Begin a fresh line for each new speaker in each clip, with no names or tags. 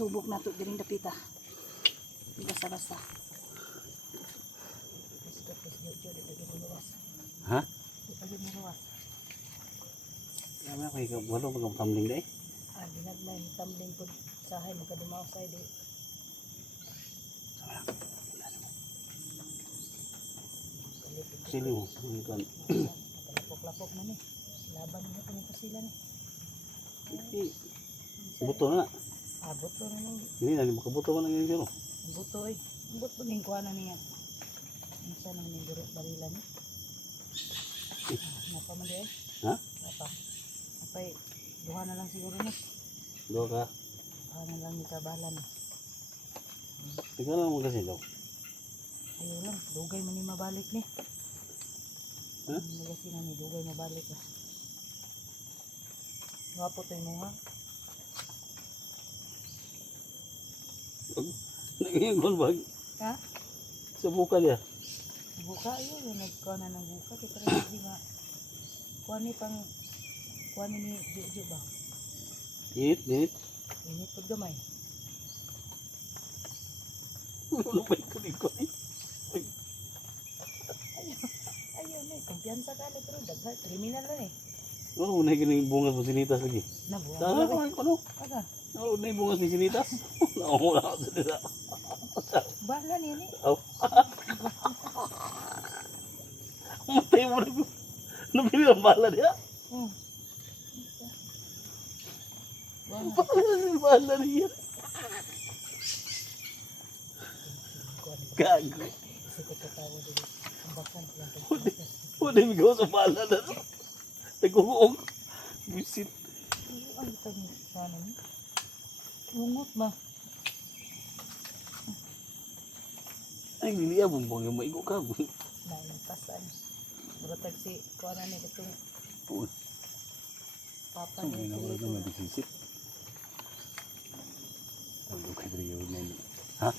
pagsubok na to diring dapita basta basta.
Ha? Kaya ako ikaw, wala mag tumbling day.
Ah, ginagmay, tumbling po sahay, magkadumaw sa di. Kalipit.
Sili mo. Ang kan.
Kalapok-lapok na ni. Laban mo ko nito sila ni.
Buto na.
Ah, buto na nung
Hindi na, makabuto ka na ngayon dito.
buto eh. Buto ning kuha na niya. Ano sa naman yung duro barila ni? Ah, Napa man di ay?
Ha?
Napa. Napay, duha na lang siguro ni.
Doon ka.
Duha na lang ni kabalan ni.
Ikaw lang mo kasi daw.
Ayaw lang, dugay man ni mabalik ni.
Ha?
Magasi na ni, dugay mabalik na. Wapo to yung mga.
Naging gulbag.
Ha?
Sa buka niya.
Buka yun, nagkuha na ng buka. Kita rin hindi nga. Kuha ni pang, kuha ni ni Jojo ba?
Init, init.
Init po gamay.
Pa yung kulikot eh?
Ayun eh, kumpiyansa ka na pero daghan, kriminal na eh.
Ano, unay kining bungas mo sinitas lagi.
Nabuha
Sana
mo
ko
lagi.
ano? ano?
Aga,
Ano, unay bungas ni sinitas? Naumula ako sa nila.
niya ni.
Aw. Matay mo na ko. Nabili ang bala niya.
Hmm. Bahala.
Bala niya, bala niya. Gago.
Kasi ko
sa bala na. Nag-uong. Visit.
Ang tag sana ni. Ungot ba?
Ay, niliya bumbong yung maigo ka.
Naimpasan. Buratag si kuha na ni katong
Uy,
papa
Ang
niya.
ginawa
si
na may disisit. Ang lukay na yun. Ha?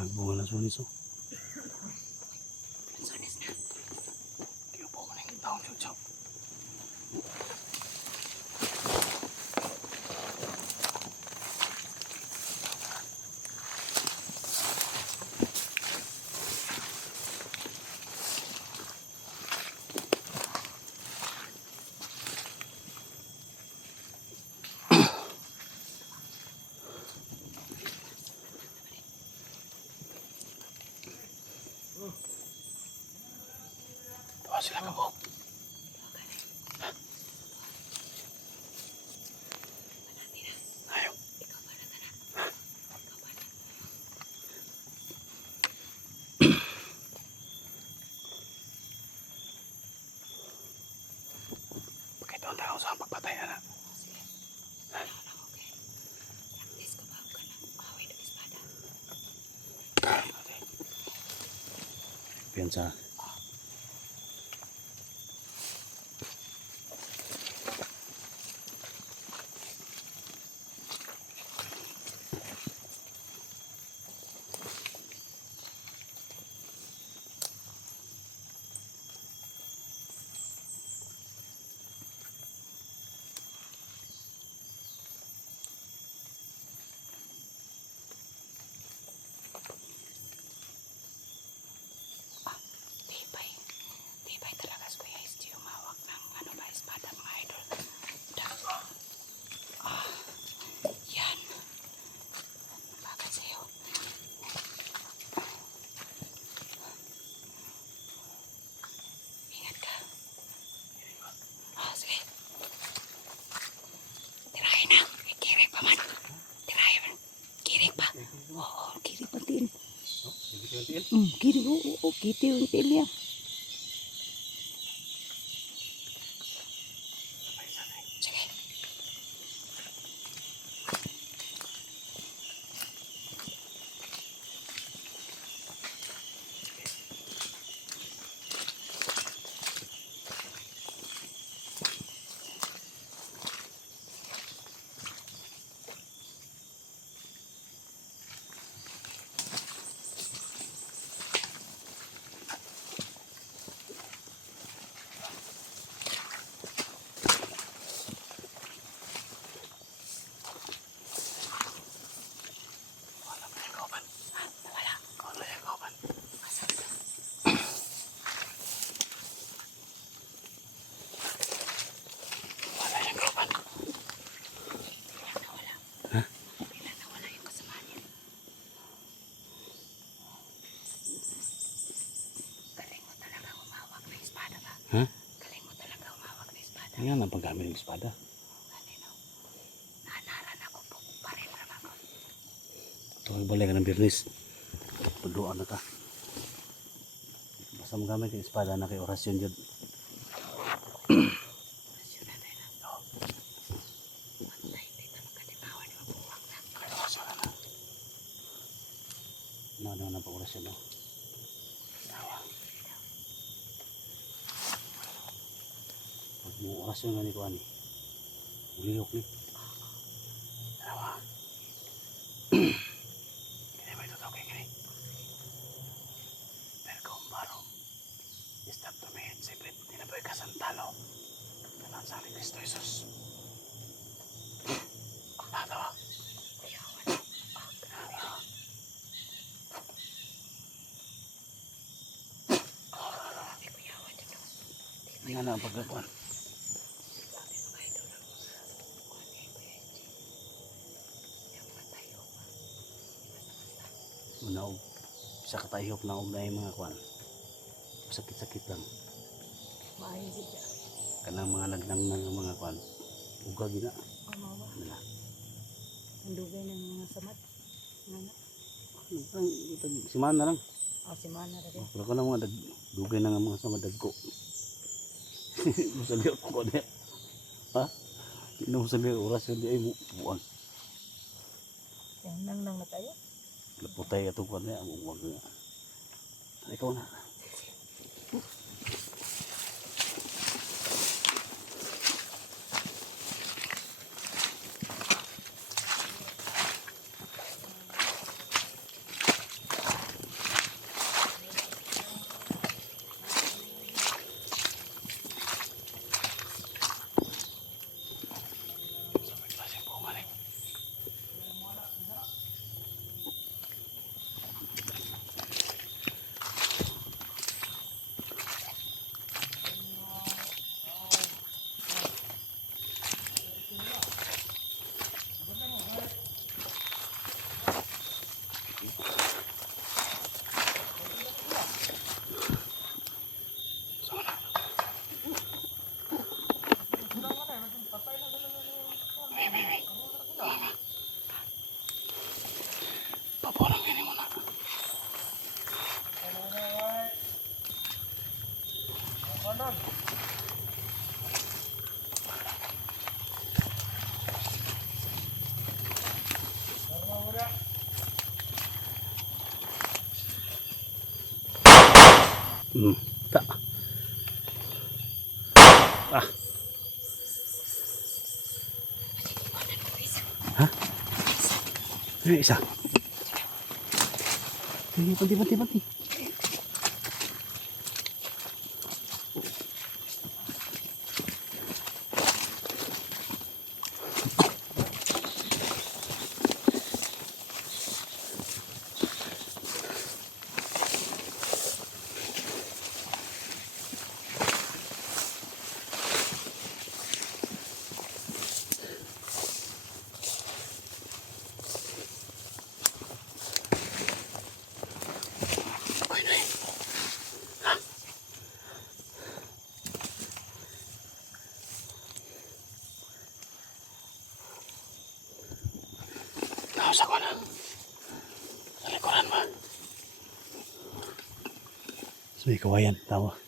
Nagbunga na sunis oh. talaga mo. sa
magpatay na. Piensa. Kiri o, o, kiti yung pilya.
Ayan ang paggamit ng espada. Ito balik ka ng birnis. Paduan na ka. Basta magamit yung espada na kay orasyon dyan.
Asyo na tayo na. Matay, di ka magkatipawan yung buwak na.
Orasyon na na. Ano, ano na pa orasyon no? Tawa. Orasyon nga ni Kuan ni. Ulihok ni. Tawa. Kini may totoo kay kini. Pero kung baro. Stop to me and sipit. Tinaboy ka sa talo. Kanan sa ni Kristo Jesus. Tatawa. Na ang pagkakuan.
Sabi mga idol ang mga kuwan ni Kuya Eji. Yung mga tayo pa. Basta-basta.
Unaog. Sa katayhop na og na yung mga kuan. Sakit-sakit lang. Kanang mga nagnang ng mga kuan. Uga gina. Nila.
Ang dugay ng mga samat. Nga
Ang itag- Si Man na lang.
O si Mana rin.
Wala ko na mga dag, dugay na nga mga sama dagko. Musali ako ko niya. Ha? Hindi na musali oras hindi ay buwan.
Yung nang nang na tayo.
Laputay ito ko niya. Huwag nga. Ikaw na. Sa ba? Hmm. Tak. Ah. Ha? Ano Ini isa. Ini penting-penting penting. Nakausap ko na. Sa likuran mo. May kawayan. Tawa.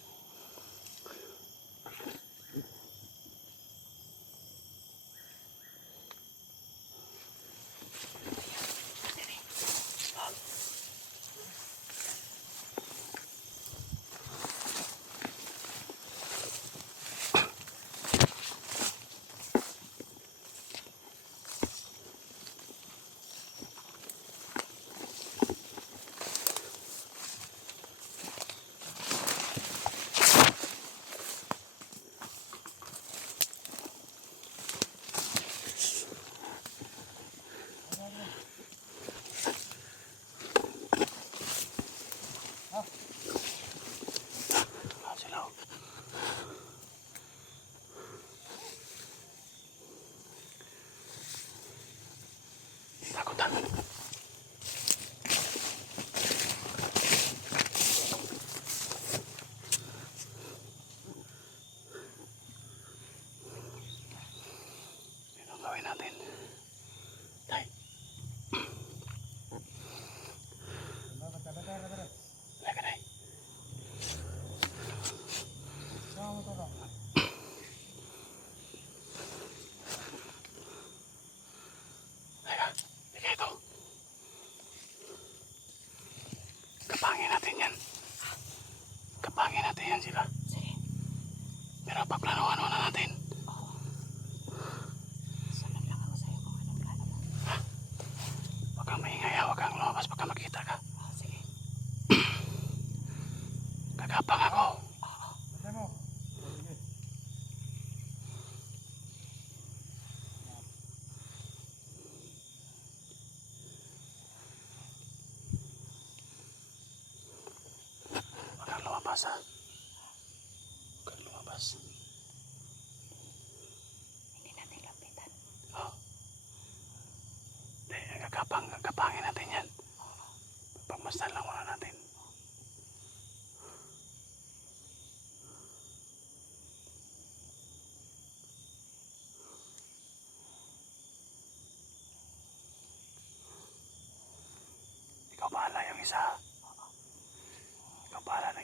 ま。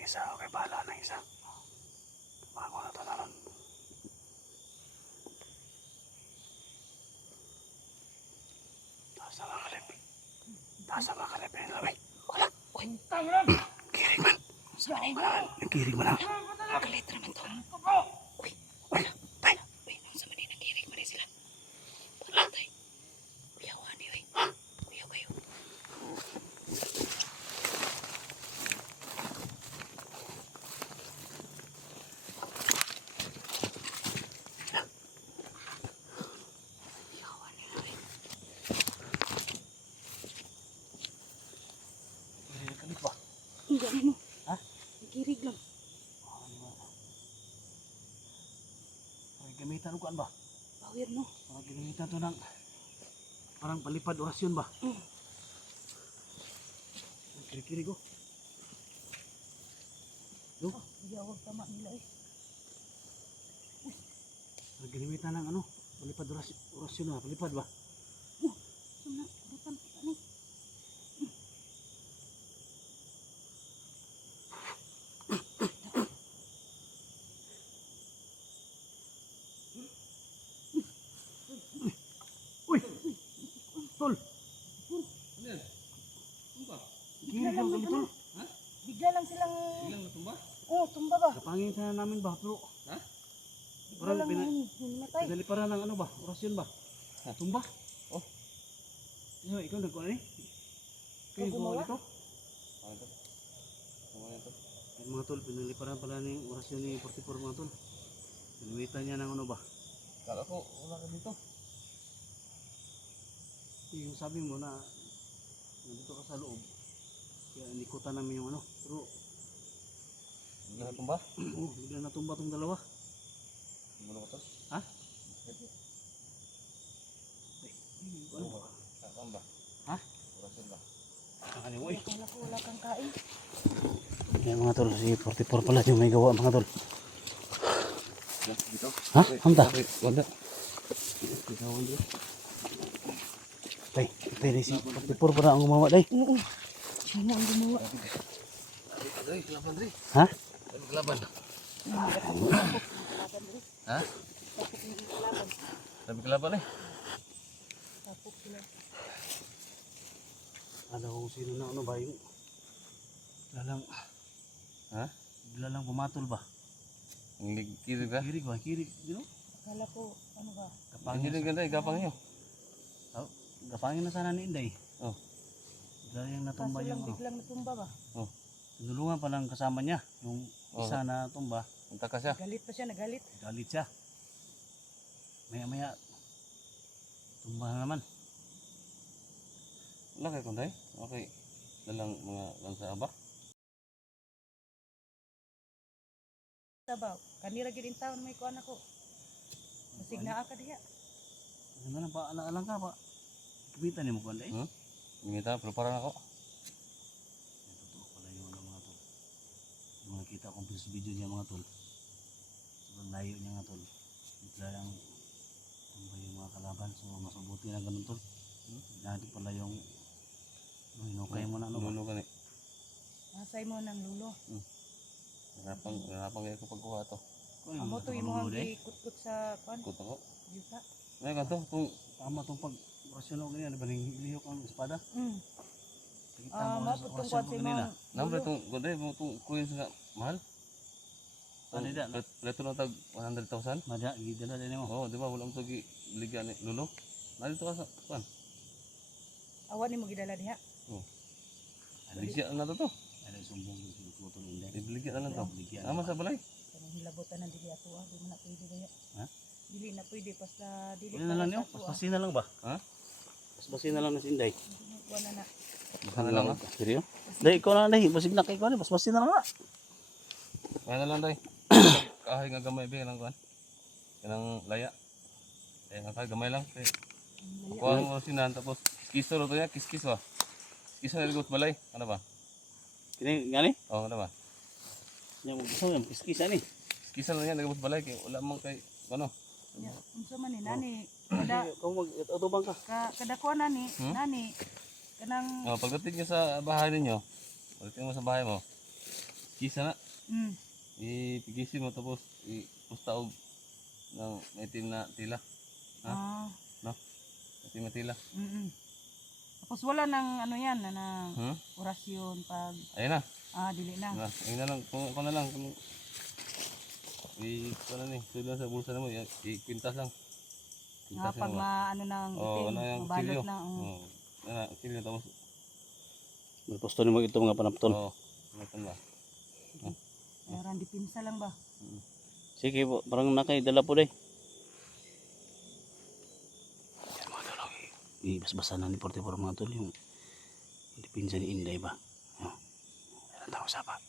Isa. Okay, bahala ng isa. Baka ko na ito na ron. Taas na mga kalip. Taas na mga kalip. Ayun, Uy, wala.
Uy,
Kirig man.
saan ay
Wala. Nagkirig man ako.
Kalit naman to. Uy,
Uy, tay.
uy, ang sama din nakirig mo rin sila. Patay. Kuyawan ni, uy. Kuya kayo. Kuyawan ni, uy.
Kalip ba?
Ang gano'n mo.
Ha?
Nakirig lang.
Ay, gamitan ko ba?
Bawir no.
Mga ginamitan to ng parang palipad orasyon ba?
Mm.
Kiri-kiri ko. No?
Yawag tama nila eh.
Mga ginamitan ng ano? Palipad orasyon, orasyon na. Palipad ba?
Sumna,
Ano yan? Ano ba?
Kiri ka kalip tol.
Bigla lang silang
Biglang natumba?
Kapangin sana namin ba, pero
Ha?
parang
Walang
pina,
hinimatay.
pinaliparan ng ano ba, orasyon ba?
Ha?
Tumba?
Oh.
Ikaw, ikaw nagkuha ni? Ikaw
gumawa?
nito?
Ano to? Ano to?
Yan mga tol, pinaliparan pala ni orasyon ni 44 mga tol. Pinuwitan niya ng ano ba?
Kala ko, wala ka dito.
Yung sabi mo na nandito ka sa loob. Kaya nikutan namin yung ano. Pero
Hindi na tumba.
oh, bigla natumba tong dalawa.
Ano ko to?
Ha?
Ano
ano
ba? Saan ba?
Ha?
Orasyon ba?
Ano mo eh.
Wala kang kain.
Yan mga tol, si 44 pala yung may gawa mga tol.
Dito?
Ha? Hamta?
Wala.
Tay, tay, si 44 pala ang gumawa tay.
Oo. Siya na ang gumawa.
Ha?
Dre, kelaban. Ha? Sabi kelaban eh.
Ano kung sino na ano ba yung bigla lang,
Ha?
bigla lang pumatol ba?
Ang kiri ka?
Kirig ba? Kirig, you know?
Akala ko, ano ba?
Pangin
Kapangin,
ganda eh, gapang nyo.
oh, kapangin na sana ni Inday.
Oh.
Kaso
natumba
lang
yung ano.
biglang natumba ba?
Tinulungan pa lang kasama niya. Yung
Oh.
isa na tumba,
Punta ka siya.
Galit pa siya, nagalit.
galit siya. Maya maya, tumba na naman.
Wala kay kunday. Okay. Dalang mga lansa aba.
Sabaw, kanira gid in town may kuan ako. Masig naa ka diha.
Ano na pa, alang ka pa. Kumita ni mo kung Inday.
Hmm? Minta, preparan ako.
Totoo pala yung ano mga tol. Yung nakita kong sa video niya mga tol. Sobrang layo niya nga tol. Bigla lang tumba yung mga kalaban. So mas mabuti na ganun tol. Hmm? Natin pala yung hinukay mo na ano ba?
Lulo ka ni.
Nasay mo ng lulo.
Narapang, narapang kaya ko pagkuha to.
Yung
Amo
mga
to imo
takalunod,
ang
eh.
ikut-kut sa kuan,
Kuta ko.
yuta.
May ka to. Kung
Tama tong pag orasyon ako ganyan. Ano ba ning ilihok ang espada?
Mm. Ah,
mo
mo
sa
tong sa
ganina.
imong
Nambre
lulo.
itong goday mo itong coins nga mahal.
Ano da?
Pleto na tag 100,000.
Mada, gidala din mo.
Oo, di ba? Wala mo ito giligyan ni Lulo. Nandito ka sa kuan.
Awan nimo gidala diha.
Ligyan na to to.
Ano sumbong yung sinututo ni Inday.
Ibligyan na lang to. Ama sa balay.
Kanang hilabotan ng dili ato ah, di man na pwede diha.
Ha?
Dili na pwede basta dili
na lang niyo?
sa.
Paspasin na lang ba?
Ha?
Paspasin na lang na si Inday.
Kuan na na.
Basta na lang ha.
Seryo? Dahil ikaw na dahil. Basig na kay ko. Paspasin na lang na.
Kaya na lang day. Kahay nga gamay ba lang kuan. Kanang laya. Eh, nga kahay gamay lang.
Ang laya.
kuha mo sinan tapos kiso ro to ya, kiskis wa. Kiso na ligot balay. Ano ba?
Kini gani?
Oh, ano ba?
Nya mo gusto mo kiskisa ni.
Kiso na yan ligot balay kay wala man kay ano.
Ya, unsa man ni nani kada
Kau mag atubang ka.
ka kada kuan nani
Hmm?
nani kanang
Oh, pagdating niyo sa bahay ninyo, pagdating mo sa bahay mo, kisa na.
mm,
ipigisin mo tapos ipusta og ng maitim na tila. Ha?
ah
Maitim na tila.
mm, mm. Tapos wala nang ano yan na nang
Hmm?
orasyon pag
Ayun na.
ah dili na.
Na, ayun na lang. Kung ako na lang. Kung, i, ano ni, sulo sa bulsa na mo, i, ikwintas lang.
Ah,
Kwintas
pag ma ano nang
Oo,
itim,
ano yung
mabalot
silyo.
na.
Oo. Na, silyo tapos.
May posto ni mo ito mga panapton.
Oo. Ano ba?
Meron dipinsa lang ba?
Sige po, parang nakay dala po day. Yan mga tol, okay. Ibas-basa na ni 44 mga tol yung hindi pinsan ni Inday ba? Yan ang tawag sapa. Pitik